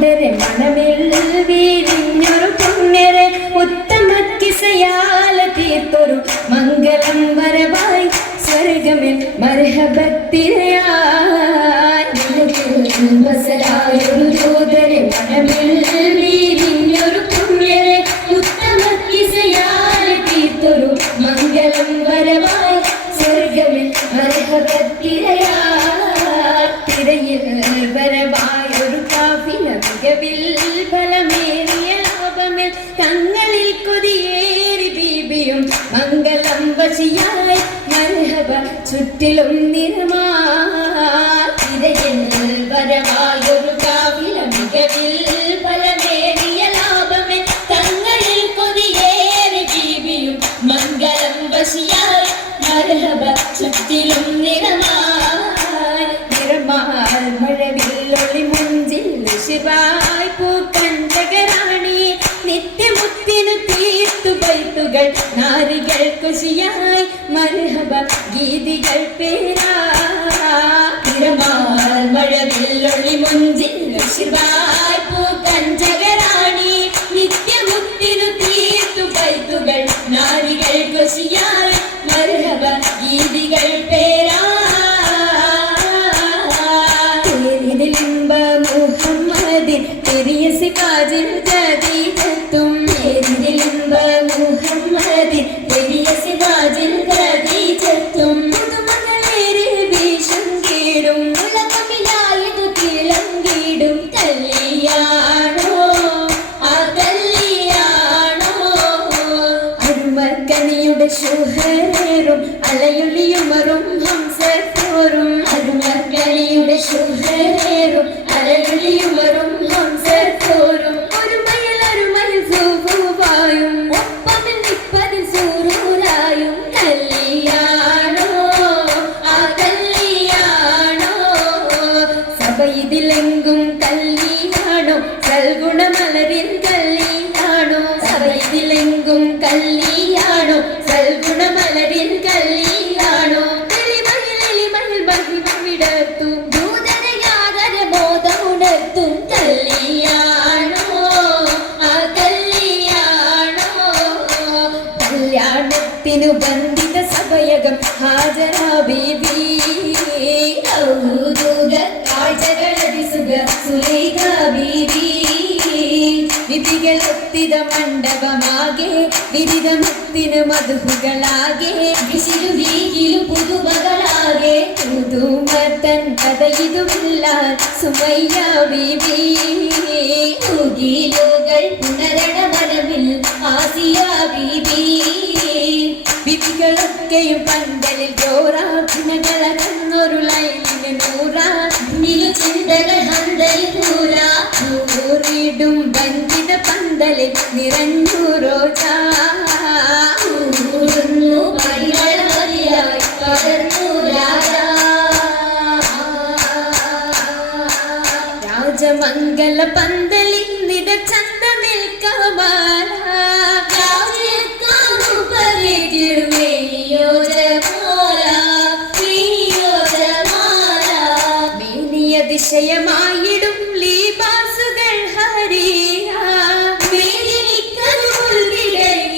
കൂടരെ മണമിൽ വീരിഞ്ഞൊരു പുണ്യരെ ഉത്തമ കിസയാല തീർത്തൊരു മംഗളം വരവായി സ്വർഗമിൽ മർഹബത്തിരയായി വസലായൊരു ദൂതരെ മണമിൽ വീരിഞ്ഞൊരു പുണ്യരെ ഉത്തമ കിസയാല തീർത്തൊരു മംഗളം വരവായി സ്വർഗമിൽ മർഹബത്തിരയായി വരവായൊരു കാഫില മികവിൽ ഫലമേറിയ ലാഭമിൽ തങ്ങളിൽ കൊതിയേറി ബീബിയും മംഗളം വശിയായി മർഹബ ചുറ്റിലും നിറമാതിരയിൽ വരവായൊരു കാഫില മികവിൽ ഫലമേറിയ ലാഭമിൽ തങ്ങളിൽ കൊതിയേറി ബീബിയും മംഗളം വശിയായി മർഹബ ചുറ്റിലും മഴവില്ലൊളി മുഞ്ചിൽ ശിവായി പൂക്കണ്ടകരാണി നിത്യമുത്തിനു തീർത്തു ബൈത്തുകൾ നാരികൾ കുശിയായി മർഹബ ഗീതികൾ പേരാ മഴവില്ലൊളി മുഞ്ചിൽ ശിവായി പൂക്കണ്ടകരാണി നിത്യമുത്തിനു തീർത്തു ബൈത്തുകൾ നാരികൾ കുശിയായി മർഹബ ഗീതികൾ പേരാ പെരിയ സിവാജിൽ ഖദീജത്തും എരിലിംബ മുഹമ്മദിൻ പെരിയ സിവാജിൽ ഖദീജത്തും പുതുമകളേറെ വീശും കീടും ഉലകമിലായതു തിളങ്ങിടും കല്യാണോ ആ കല്യാണോ അരുമക്കനിയുടെ ശുഹരേറും അലയുലിയുമറും ഹംസത്തോറും അരുമക്കനിയുടെ ശുഹരേറും അലയുലിയുമറും ഹംസത്തോറും ഒരുമയിൽ സൂഫുവായും ഒപ്പമിൽ നിപ്പതിൽ സൂറൂരായും കല്യാണോ ആ കല്യാണോ സഭയിതിലെങ്കും കല്യാണോ സൽഗുണമലരിൻ കല്യാണോ സഭയിതിലെങ്കും കല്യാണോ സൽഗുണമലരിൻ കല്യാണോ എളിമയിൽ മഹിമവിടത്തും ബോധമുണർത്തും കല്യാണോ ആ കല്യാണോ കല്യാണത്തിനു ബന്ധിത സഭയകം ഹാജരാ ബീബി കാഴ്ചകളതിസുഖ സുലൈഖ ബീബി വിധികളൊത്തിത മണ്ഡപമാകെ വിരിതമുത്തിനു മധുഹുകളാകെ വിശിരുവീകിലു പുതുമകളാകെ പുതുമത്തൻ കഥയിതുമില്ല സുമയ്യ ബീബി ഉഗീലുകൾ പുനരണ മനമിൽ ആസിയ ബീബി വിധികളൊക്കെയും പന്തലിൽ ജോറാ ഭിനകളൊരു ലൈലിന് നൂറാ നിലു ചിന്തകൾ ഹന്തലിൽ നൂറാ ൂറിടും ബന്ധിത പന്തലിൽ നിറഞ്ഞു റോജാ ൂറുന്നു പടികളറിയായി പടർന്നു രാജാ രാജമംഗല പന്തലിൽ നിത ചന്തമിൽ കമാല അതിശയമായിടും ലീബാസുകൾ ഹരിയ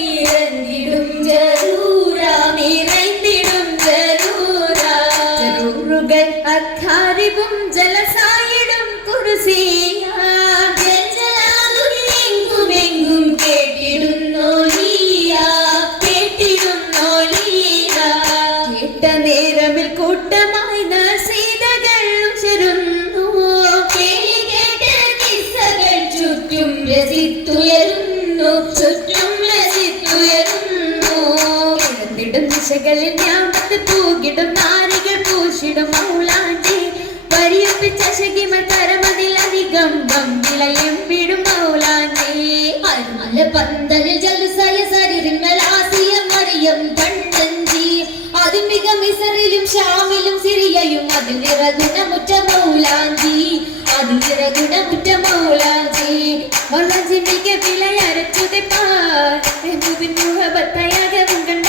നിറഞ്ഞിടും ജറൂറുകൾ അഖാരിബും ജലസായിടും കുർസിയ എങ്കുമെങ്കും കേട്ടിടുന്നോ ലീല കേട്ടിടുന്നോ ലീല കേട്ട നേരമിൽ കൂട്ടമായി നസീതകൾ ഉയരുന്നു കേളി കേട്ട കിസ്സകൾ ചുറ്റും രസിത്തുയരുന്നു ചുറ്റും രസിത്തുയരുന്നു കിടന്നിടും ദിശകളിൽ ഞാമത്ത് പൂകിടും നാരികൾ പൂശിടും മൗലാഞ്ചി പരിയൊപ്പിച്ച ശകിമ കരമതിലധികം വമ്പിളയും വിടും മൗലാഞ്ചി അരുമല പന്തലിൽ ജലുസയ സരിറിമലാസിയ മറിയം കണ്ണഞ്ചി ആധുനിക മിസറിലും ഷാമിലും സിറിയയും അതിന്റെ ഗുണമുറ്റ മൗലാഞ്ചി അതിന്റെ ഗുണമുറ്റ മൗലാഞ്ചി മൗലാഞ്ചി മിക വിലയരച്ചുതെ മുഹബത്തയാകവും കണ്ട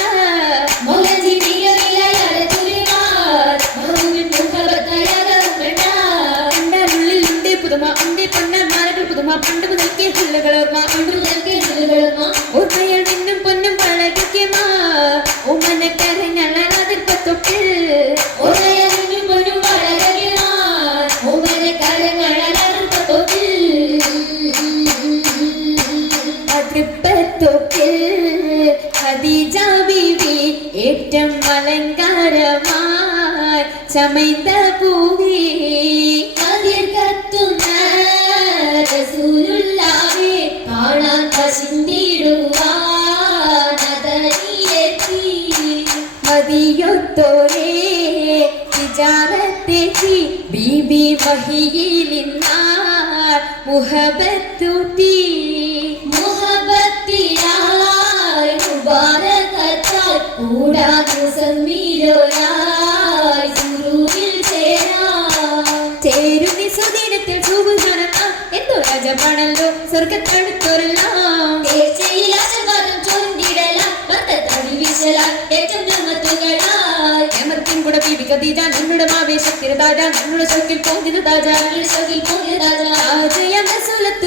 മൗലാഞ്ചി മിക വിലയരച്ചുതെ മുഹബത്തയാകവും കണ്ട കണ്ടാലുള്ളിലുണ്ട് പുതുമ ഉണ്ട് പൊന്നാന്മാരകൾ പുതുമ പണ്ട് മുതൽക്കേ ഹുല്ലുകളോർമ്മ ഓർമ്മയിൽ നിന്നും പൊന്നും പഴകിക്കുമാ ഓമനക്കരങ്ങളതിർപ്പത്തൊട്ട് ഓർമ്മയിൽ നിന്നും പൊന്നും പഴകിക്കുമാ ഓമനക്കരങ്ങളതിർപ്പത്തൊട്ട് അതിർപ്പത്തൊട്ടിൽ ഖദീജ ബീവി ഏറ്റം അലങ്കാരമായി ചമൈന്ത പൂവി കതിർ കത്തുന്ന റസൂലുള്ളാഹി കാണാൻ പശിന്തിടുവാനതനിയെത്തി മദിയൊത്തോരേ തിജാറത്തെത്തി ബീബി വഹിയിലിന്നാർ മുഹബത്തൂട്ടി മുഹബത്തിലായി മുബാരകത്താൽ കൂടാതെ സമ്മീരോയായി സുറൂരിൽ ചേരുന്നി സുദിനത്തിൽ സുബുഹാനം എന്തോ രാജമാണല്ലോ സ്വർഗത്തടുത്തോരെല്ലാം തീർച്ചയിലാശവാദം ചൊന്തിടലാം ഏറ്റവും ഞമത്തിൻ കൂടെ ബീബി ഖദീജ നിന്നുടെ ആവേശത്തിന് താജ നിന്നുടെ ശോക്കിൽ പോകിയത് താജ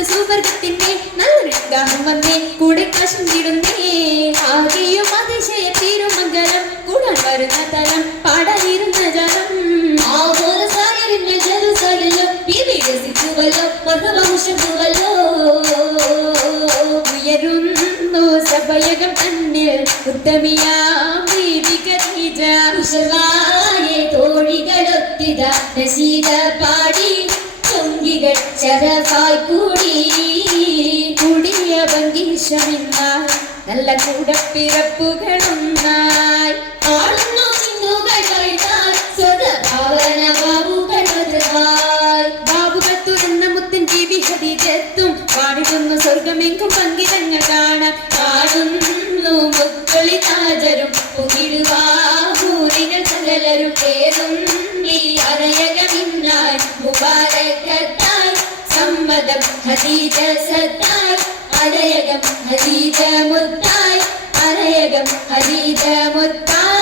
സുവർഗത്തിന്റെ നല്ലൊരു ദാഹം വന്നേ കൂടെ കാശിടുന്നേ ആകെയും അതിശയ തിരുമംഗലം കൂടാൻ വരുന്ന തലം പാടാനിരുന്ന ജലം ഉയരുന്നു സഭയകം തന്നിൽ ഉത്തമിയാം ബീബി ഖദീജ തോഴികളൊത്തിത നസീദ പാടി ചൊങ്കികൾ ചരഫായി കൂടിയ ഭംഗീഷമിന്നായി നല്ല കൂടപ്പിറപ്പുകളൊന്നായി ബാബുകൾ തുറന്ന മുത്തൻ ബീബി ഖദീജത്തും പാടുന്നു സ്വർഗമെങ്കും പങ്കിതങ്ങൾ കാണാൻ കാണുന്നു മുക്കളി താജരും പുകിടുവാഹൂരികൾ സകലരും പേരും അരയകമിന്നായി മുബാരകത്തായി സമ്മതം ഖദീജ സത്തായി അരയകം ഖദീജ മുത്തായി അരയകം ഖദീജ മുത്തായി